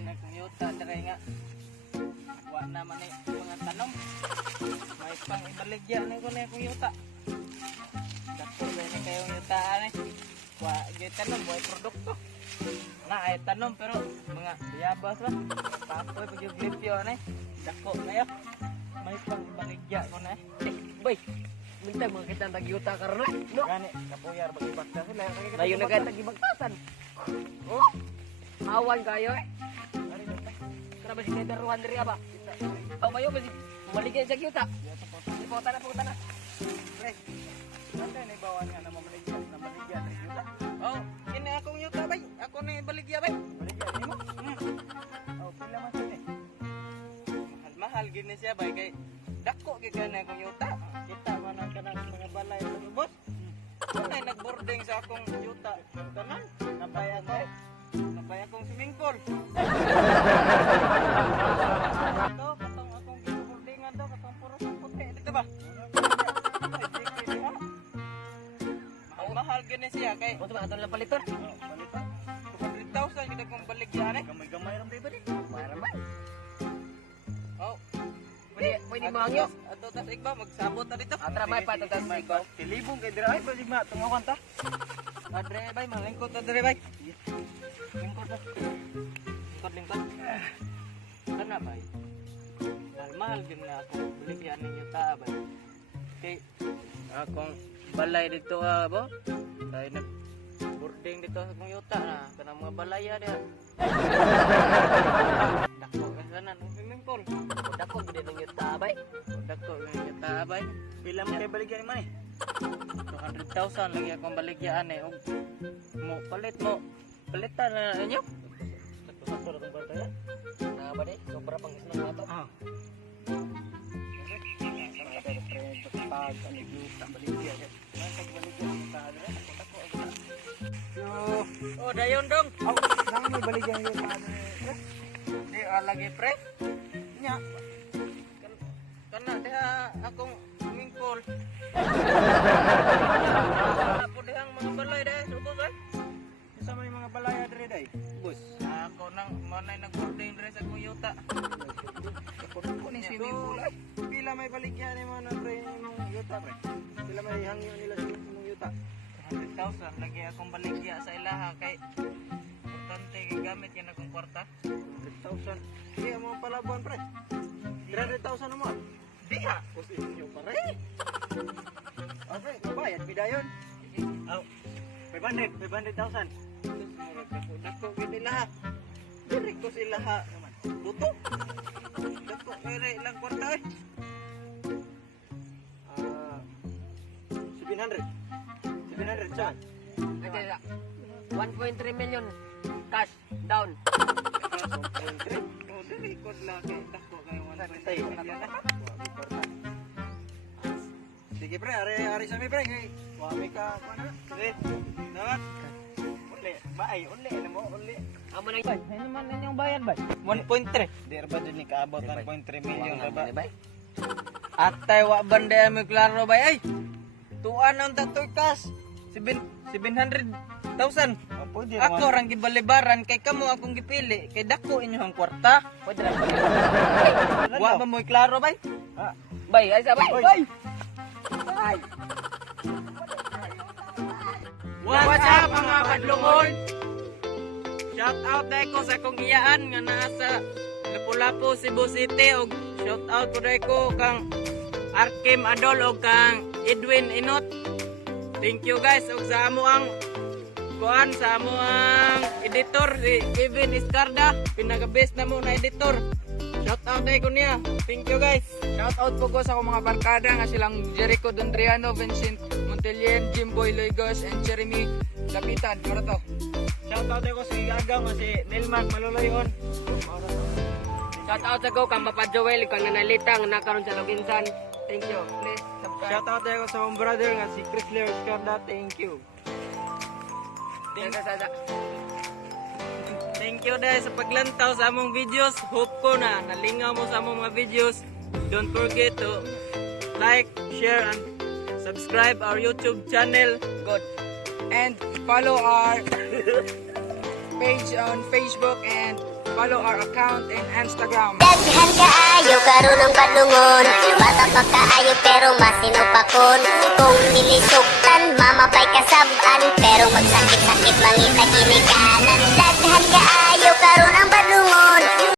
na kong yuta dere nga. Wa naman ni mga tanom. May pang ibaligya na ko na kong yuta. Dako ni kayong yuta ani. Wa gyud tanom boy produkto. Na ay tanom pero mga biyabas ra. Papoy pag yung glipyo ani. Dako na yo. May pang ibaligya ko na. Bay, minta mga kita nagyuta karon no. Gani kapuyar bagibagta sila. Layo na kaya tagibagtasan. Oh. Awan kayo eh. Ari na. Kara ba si Tederuan diri ba? Oh, mayo ba si maligay sa yuta? Iputa na. Pre. Nanda ni bawan nga na mamaligya na maligya na yuta. Oh, kini akong yuta bay. Ako na ibaligya bay. Baligya nimo? Oh, pila man sini. Mahal gini siya bay kay dako gyud na akong yuta. Kita man ang kanang mga balay sa lubos. Wala nag-boarding sa akong yuta. Tanan, nabayan ko. Nabayan kong swimming pool. Ito, katong akong boardingan daw, katong puro puti. Dito ba? Mahal gini siya kay Kung ba aton lang paliton? 200,000 kita kong baligyan eh. Gamay-gamay ram ba din? Maraman. Oh, Pwede mangyo. ato tas igba magsabot na dito. Atra may patatas sa ikaw. Tilibong kay dira ay pwede ma tungawan ta. Adre bay malingkot adre bay. Lingkot na. Lingkot. Kana bay. Mahal din na ako baligyan ninyo ta bay. Kay akong balay dito bo. Kay nag boarding dito sa kong yuta na kanang mga balaya dia. Dako kasanan ng swimming pool. Dako gid ng yuta bay. Dako ng yuta bay. Pila mo kay baligyan man eh? 200,000 lagi akong baligyan eh. Og mo palitan na ninyo. Sakto ra tong barta ya. Na ba di? Sobra pang isno ato. Ah. Pag ano yuta baligyan. Pag baligyan ta adre dako ako. Oh, dayon dong. Oh, nang may baligyan yung ano. Di lagi pre. Nya. Kana diha akong swimming pool. Ako dihang mga balay dai, subo kan? Sa may mga balay adre dai. Bus. Ako nang manay nag-boarding dre sa akong yuta. Ako ni swimming pool ay. Pila may baligyan ni mga pre ng yuta pre. Pila may hangyo nila sa yuta. 100,000 lagi akong baligya sa ilaha kay importante kay gamit yan akong kwarta. 100,000. Di mo palabuan pre. 300,000 mo. Di ha. Kasi inyo pare. Okay, bayad bidayon. Aw. 500,000. Dako gid ilaha. Diri ko sila ha. Luto. Dako mere ilang kwarta eh. 700 siya. Okay, 1.3 million cash down. Oh, dili ko lagi dako kayo 1.5. Sige pre, ari sa mi pre. Wami ka kana. Sige. Dapat. Uli na mo, uli. Amo nang Ano man ninyong bayan ba? 1.3. Di ba din ni kaabot 1.3 million ba? Atay wa bande ami klaro ba ay. Tuan ang tatoy kas. 700,000. Ako rang gibalibaran kay kamo akong gipili kay dako inyong kwarta. pwede ra. Wa ba mo'y klaro bay? Bay, ay sa bay. Bay. What's up mga kadlungon? Shout out dai ko sa akong giyaan nga naa sa Lapu-Lapu, Cebu City og shout out ko dai ko kang Arkim Adol og kang Edwin Inot. Thank you guys og sa amo ang kuan sa amo ang editor si Kevin Iscarda, pinaka-best na mo na editor. Shout out dai ko niya. Thank you guys. Shout out po ko sa akong mga barkada nga silang Jericho Dondriano, Vincent Montelier, Jimboy Loigos, and Jeremy Lapitan. Mara to. Shout out ko si Agaw nga si Nilmark Malulayon. Shout out sa ko kang Papa Joel kang nanalitang nakaroon sa Loginsan. Thank you. Please subscribe. Shout out ko sa akong brother nga si Chris Leo Iscarda. Thank you. Thank you dahil sa paglantaw sa among videos. Hope ko na nalingaw mo sa among mga videos. Don't forget to like, share, and subscribe our YouTube channel. Good. And follow our page on Facebook and follow our account in Instagram. Daghan kaayo karon ang padungon. Bata pa kaayo pero masinupakon. Kung nilisuktan mamapay kasaban pero magsakit-sakit mangita ginikanan. Daghan kaayo karon ang padungon.